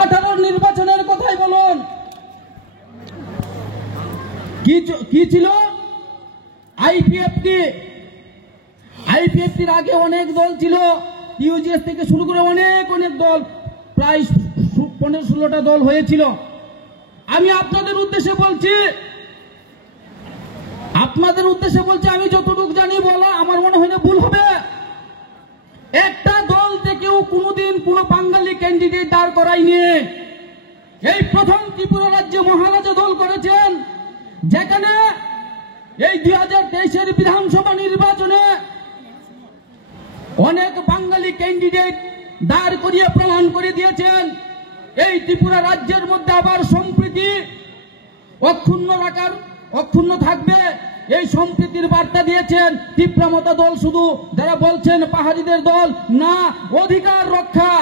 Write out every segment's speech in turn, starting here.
18 নির্বাচনের কথাই বলুন, কি ছিল আইপিএফটির আগে অনেক দল ছিল, ইউজিএস থেকে শুরু করে অনেক দল, প্রায় 15-16টা দল হয়েছিল। আমি আপনাদের উদ্দেশ্যে বলছি, আমি যতটুকু জানি বলা আমার মনে হয় না ভুল হবে। একটা দল থেকেও কোনোদিন কোনো বাঙালি ক্যান্ডিডেট দাঁড় করায়নি। এই প্রথম ত্রিপুরা রাজ্যে মহারাজা দল করেছেন, যেখানে এই 2023-এর বিধানসভা নির্বাচনে অনেক বাঙালি ক্যান্ডিডেট দাঁড় করিয়ে প্রমাণ করে দিয়েছেন এই ত্রিপুরা রাজ্যের মধ্যে আবার সম্প্রীতি অক্ষুণ্ণ থাকবে। এই সম্প্রীতির বার্তা দিয়েছেন তীব্রমতা দল, শুধু যারা বলছেন পাহাড়িদের দল না, অধিকার রক্ষা,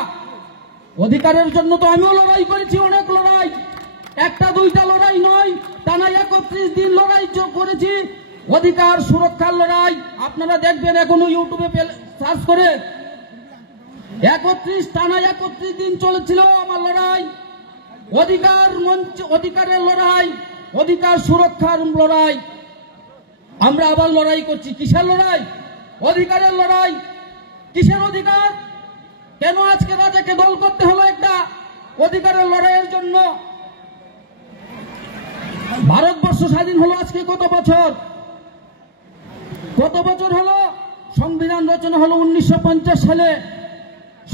অধিকারের জন্য তো আমিও লড়াই করেছি, অনেক লড়াই, একটা দুইটা লড়াই নয়, টানা 31 দিন লড়াই করেছি, অধিকার সুরক্ষার লড়াই। আপনারা দেখবেন এখনো ইউটিউবে সার্চ করে, 31 দিন চলেছিল আমার লড়াই, অধিকারের লড়াই, অধিকার সুরক্ষার লড়াই। আমরা আবার লড়াই করছি, কিসের লড়াই? অধিকারের লড়াই। কিসের অধিকার? কেন আজকে রাজাকে দল করতে হলো একটা অধিকারের লড়াইয়ের জন্য? ভারতবর্ষ স্বাধীন হলো আজকে কত বছর হলো? সংবিধান রচনা হলো 1950 সালে।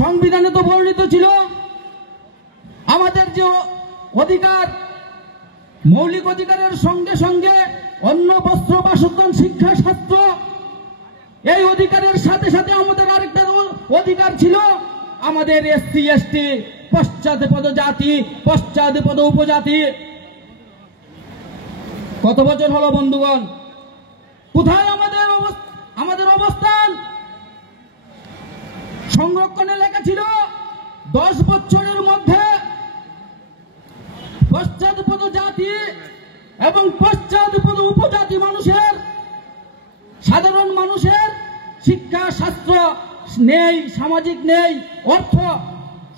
সংবিধানে তো বর্ণিত ছিল আমাদের যে অধিকার, মৌলিক অধিকারের সঙ্গে সঙ্গে অন্ন, বস্ত্র, বাসস্থান, শিক্ষা, স্বাস্থ্য, এই অধিকারের সাথে সাথে আমাদের আরেকটা অধিকার ছিল আমাদের এসসি এসটি, পশ্চাৎপদ জাতি, পশ্চাৎপদ উপজাতি। কত বছর হলো বন্ধুগণ? কোথায় আমাদের অবস্থান? সংরক্ষণে লেখা ছিল 10 বছরের মধ্যে পশ্চাৎপদ জাতি এবং পশ্চাৎপদ উপজাতি মানুষের, সাধারণ মানুষের শিক্ষা, স্বাস্থ্য নেই, সামাজিক নেই, অর্থ,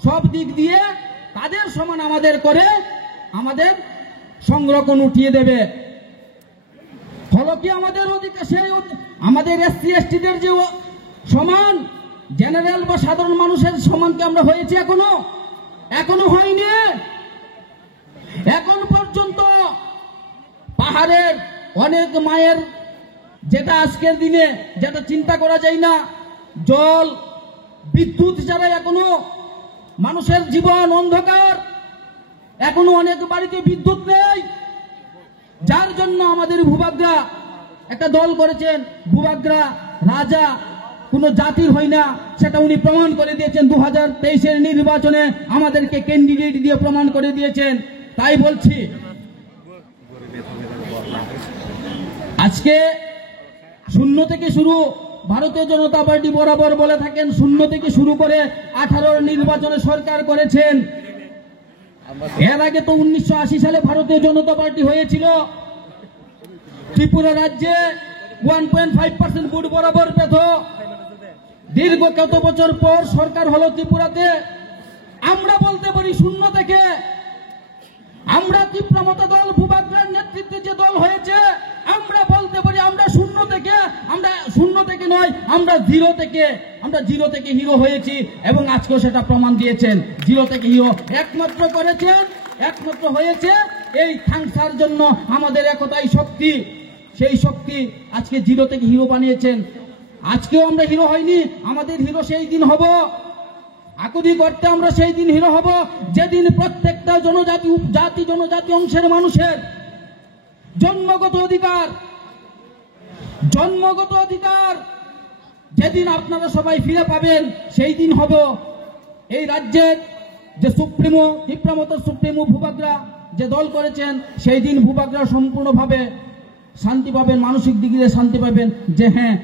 সব দিক দিয়ে তাদের সমান আমাদের করে আমাদের সংরক্ষণ উঠিয়ে দেবে। হলো কি আমাদের অধিকার? সেই আমাদের এসসি এসটিদের যে সমান, জেনারেল বা সাধারণ মানুষের সমানকে আমরা হয়েছি? এখনো হয়নি। এখন পর্যন্ত পাহাড়ের অনেক মায়ের, যেটা আজকের দিনে যেটা চিন্তা করা যায় না, জল, বিদ্যুৎ ছাড়া এখনো মানুষের জীবন অন্ধকার, এখনো অনেক বাড়িতে বিদ্যুৎ নেই, যার জন্য আমাদের ভূভাগরা একটা দল করেছেন। ভূভাগরা রাজা কোন জাতির হয় না, সেটা উনি প্রমাণ করে দিয়েছেন 2023-এর নির্বাচনে, আমাদেরকে ক্যান্ডিডেট দিয়ে প্রমাণ করে দিয়েছেন। তাই বলছি, আজকে শূন্য থেকে শুরু, ভারতীয় জনতা পার্টি বরাবর বলে থাকেন, শূন্য থেকে শুরু করে 18 নির্বাচনে সরকার করেছেন। এর আগে তো 1980 সালে ভারতীয় জনতা পার্টি হয়েছিল, ত্রিপুরা রাজ্যে 1.5% ভোট বরাবর পেত। দীর্ঘ কত বছর পর সরকার হলো ত্রিপুরাতে। আমরা বলতে পারি শূন্য থেকে, আমরা তীব্রমতা দল, ভূভাগরার নেতৃত্বে যে দল হয়েছে, আমরা বলতে পারি আমরা শূন্য থেকে নয়, আমরা জিরো থেকে হিরো হয়েছি। এবং আজকেও সেটা প্রমাণ দিয়েছেন, জিরো থেকে হিরো একমাত্র হয়েছে এই থাংসার জন্য আমাদের একতাই শক্তি। সেই শক্তি আজকে জিরো থেকে হিরো বানিয়েছেন। আজকেও আমরা হিরো হয়নি, আমাদের হিরো সেই দিন হব, আকুতি করতে আমরা সেই দিন হিরো হব যেদিন প্রত্যেকটা জনজাতি অংশের মানুষের জন্মগত অধিকার যেদিন আপনারা সবাই ফিরে পাবেন, সেই দিন হব এই রাজ্যের যে তীব্রমতার সুপ্রিমো ভূভাগরা যে দল করেছেন, সেই দিন ভূভাগরা সম্পূর্ণভাবে শান্তি পাবেন, মানসিক দিক দিয়ে শান্তি পাবেন যে হ্যাঁ